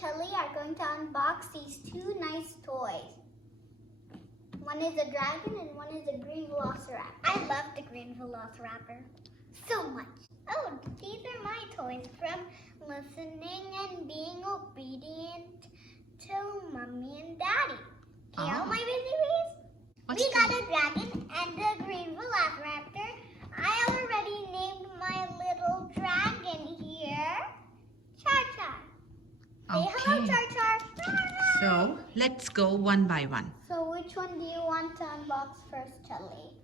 Charlie are going to unbox these two nice toys. One is a dragon and one is a green Velociraptor. I love the green Velociraptor so much. Oh, these are my toys from listening and being obedient to Mommy and Daddy. Okay, all my babies? We got a dragon and a green Velociraptor. I already named my little dragon here Char-Char. Say hello, Char-Char. So, let's go one by one. So, which one do you want to unbox first, Charlie?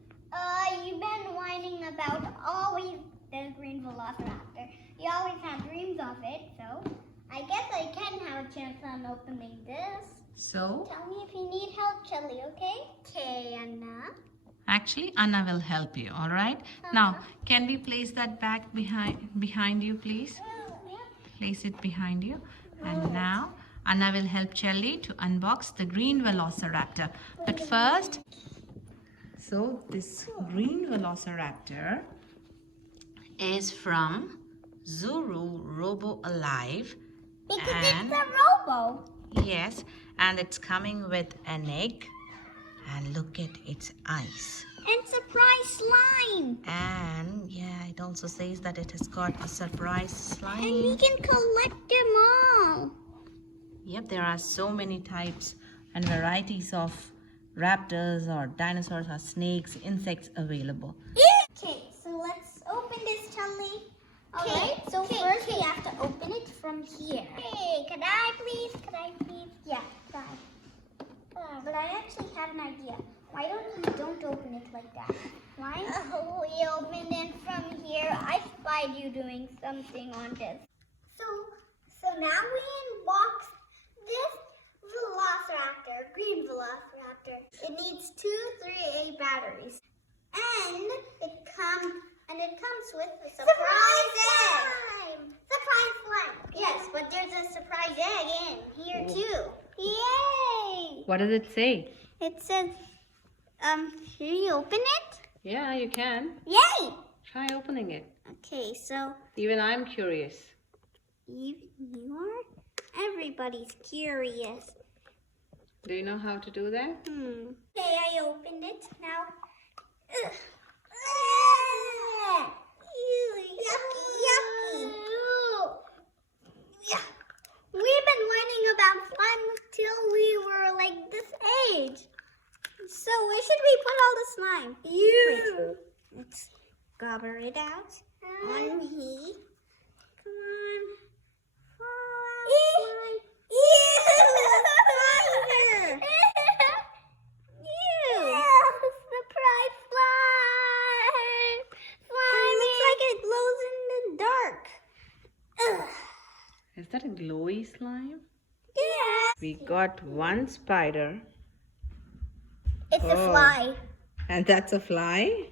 You've been whining about always the green Velociraptor. You always have dreams of it, so I guess I can have a chance on opening this. So, Tell me if you need help, Charlie, okay? Okay, Anna. actually, Anna will help you, all right? Now, can we place that bag behind you, please? Place it behind you. And now, Anna will help Charlie to unbox the green Velociraptor. But first, so this green Velociraptor is from ZURU Robo Alive. Because it's a robo. Yes, and it's coming with an egg. And look at its eyes. And surprise slime. And yeah, it also says that it has got a surprise slime. And we can collect them all. Yep, there are so many types and varieties of raptors or dinosaurs or snakes, insects available. Okay, so let's open this, Charlie. Okay, so first we have to open it from here. Okay, could I please? Yeah, try. But I actually have an idea. Why don't open it like that? Why? We opened it from here. I spied you doing something on this. So now we unbox this Velociraptor, green Velociraptor. It needs 2 3A batteries. And it comes with a surprise egg. Surprise slime. Yes, but there's a surprise egg in here too. Yay! What does it say? It says, can you open it? Yeah, you can. Yay! Try opening it. Okay, so Even I'm curious. you are? Everybody's curious. Do you know how to do that? Okay, I opened it. Now, yucky. Yeah. We've been whining about slime till we were like this age. So where should we put all the slime? Wait, let's gobble it out. On me. Come on. Fall out, slime. Spider. Surprise slime. Slime. It looks like it glows in the dark. Ugh. Is that a glowy slime? Yeah. We got one spider. It's a fly. And that's a fly?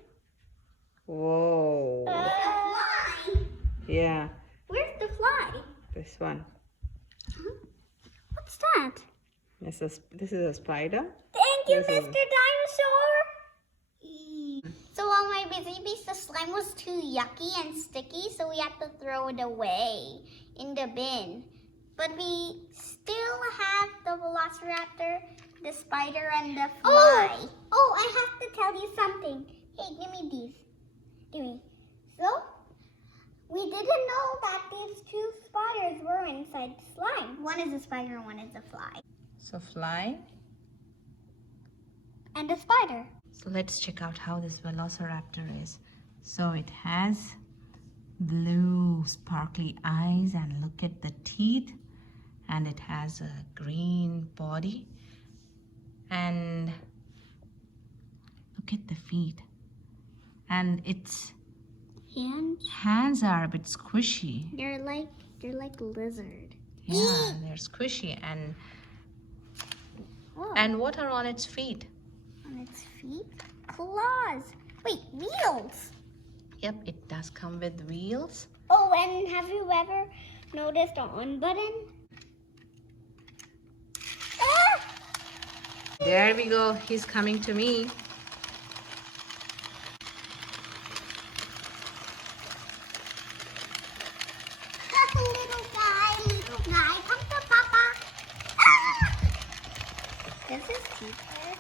Whoa. A fly? Yeah, Where's the fly? this one. What's that? This is a spider. Thank you, This is- Mr. Dinosaur. So while my babies, the slime was too yucky and sticky, so we had to throw it away in the bin. But we still have the Velociraptor, the spider, and the fly. Oh, I have to tell you something. Hey, give me these. Give me. So, we didn't know that these 2 spiders were inside the slime. One is a spider and one is a fly. So fly. And a spider. So let's check out how this Velociraptor is. So it has blue sparkly eyes and look at the teeth, and it has a green body, and look at the feet, and its hands are a bit squishy. They're like lizard. Yeah, they're squishy. And what are on its feet? On its feet, claws. Wait, wheels. Yep, it does come with wheels. Oh, and have you ever noticed the on button? Ah! There we go. He's coming to me. Little guy, come to Papa. This is cheaper.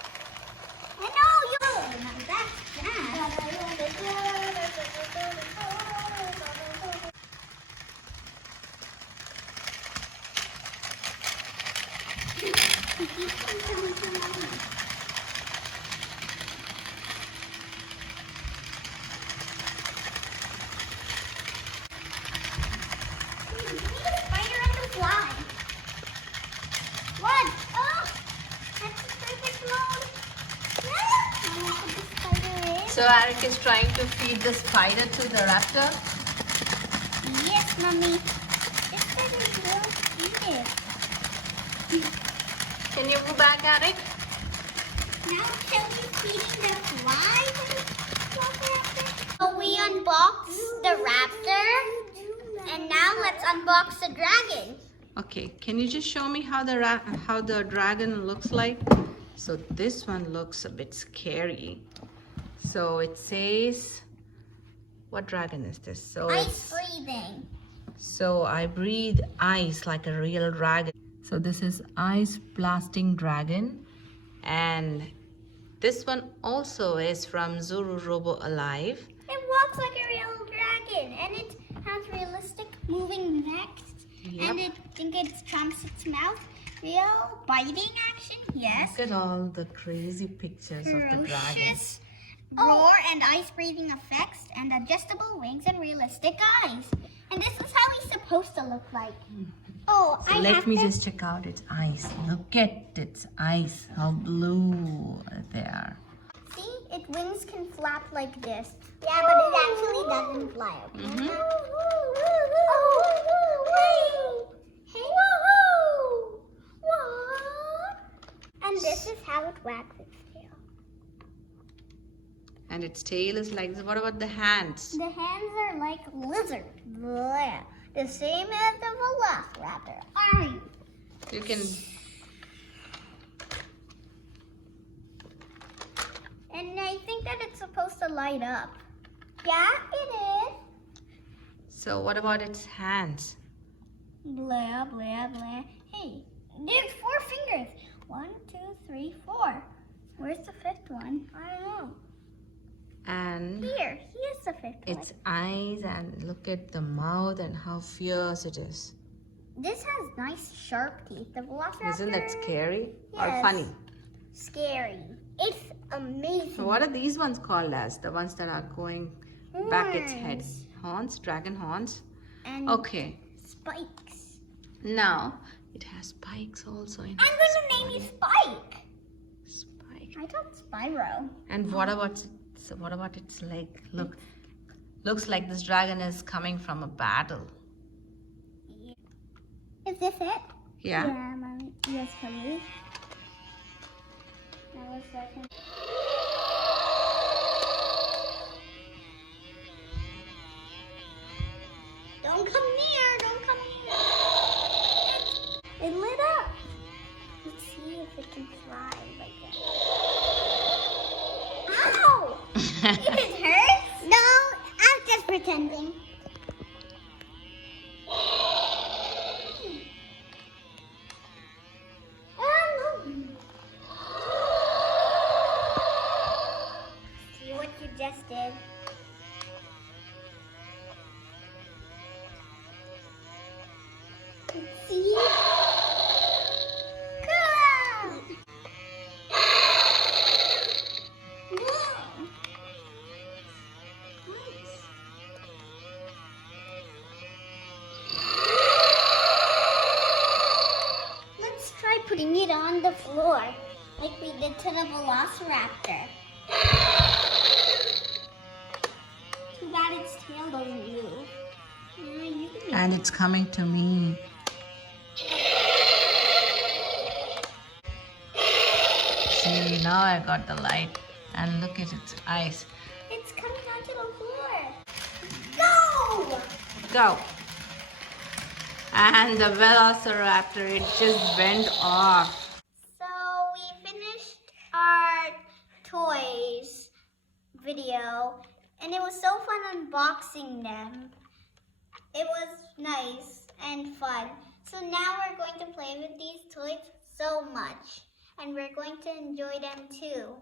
I know you. That's So Aaric is trying to feed the spider to the raptor. Yes, Mommy. This spider is really cute. Can you go back, Aaric? Now Kelly's feeding the fly to the raptor. So we unboxed the raptor, and now let's unbox the dragon. Okay, can you just show me how the dragon looks like? So this one looks a bit scary. So it says, what dragon is this? So Ice breathing. So I breathe ice like a real dragon. So this is ice blasting dragon, and this one also is from ZURU Robo Alive. It walks like a real dragon, and it has realistic moving necks. Yep. And I think it trumps its mouth. Real biting action, yes. Look at all the crazy pictures of the dragon. Ferocious roar and ice breathing effects, and adjustable wings and realistic eyes. And this is how he's supposed to look like. Oh, So let me just check out its eyes. Look at its eyes, how blue they are. See, its wings can flap like this. Yeah, but it actually doesn't fly. Okay? Mhm. Hey. And this is how it wags its tail. And its tail is like this. What about the hands? The hands are like lizard. Blah. The same as the Velociraptor. Aaric. You can. And I think that it's supposed to light up. Yeah, it is. So what about its hands? Blah, blah, blah. Hey, there's 4 fingers. 1, 2, 3, 4. Where's the 5th one? I don't know. And Here, here's the 5th one. its eyes, and look at the mouth and how fierce it is. This has nice sharp teeth. The Velociraptor. Isn't that scary or Yes. funny? Scary. It's amazing. So what are these ones called as? The ones that are going back its head. Horns. Horns, dragon horns. And Okay. spikes. Now it has spikes also in I'm going to name you Spike. spike. I thought Spyro. And what about its leg? Look, looks like this dragon is coming from a battle. Is this it? Yeah. Yeah, Mommy. Yes, please. Now a second. Don't come near. Don't come near. It lit up. Let's see if it can fly like that. Ow! It hurts? No, I'm just pretending. See what you just did? See? Cool! Whoa! Nice. Let's try putting it on the floor, like we did to the Velociraptor. Too bad its tail doesn't move. Yeah, you can make And it's coming to me. See, now I got the light. And look at its eyes. It's coming onto the floor. Go! Go. And the Velociraptor, it just went off. So we finished our toys video, and it was so fun unboxing them. It was nice and fun. So now we're going to play with these toys so much. and we're going to enjoy them too.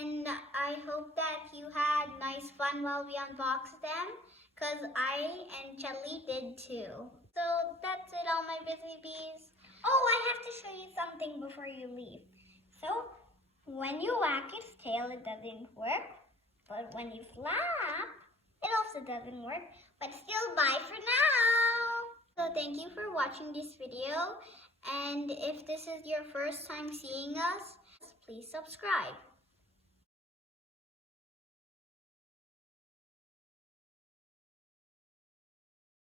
And I hope that you had nice fun while we unboxed them, because I and Chelly did too. So that's it, all my busy bees. Oh, I have to show you something before you leave. So when you whack its tail, it doesn't work. But when you slap, it also doesn't work. But still, bye for now. So thank you for watching this video. And if this is your first time seeing us, please subscribe.